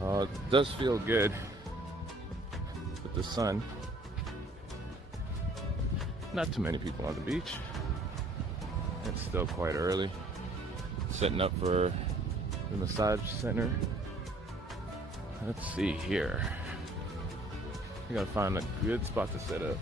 It does feel good with the sun. Not too many people on the beach. It's still quite early. Setting up for the massage center. Let's see here. I gotta find a good spot to set up.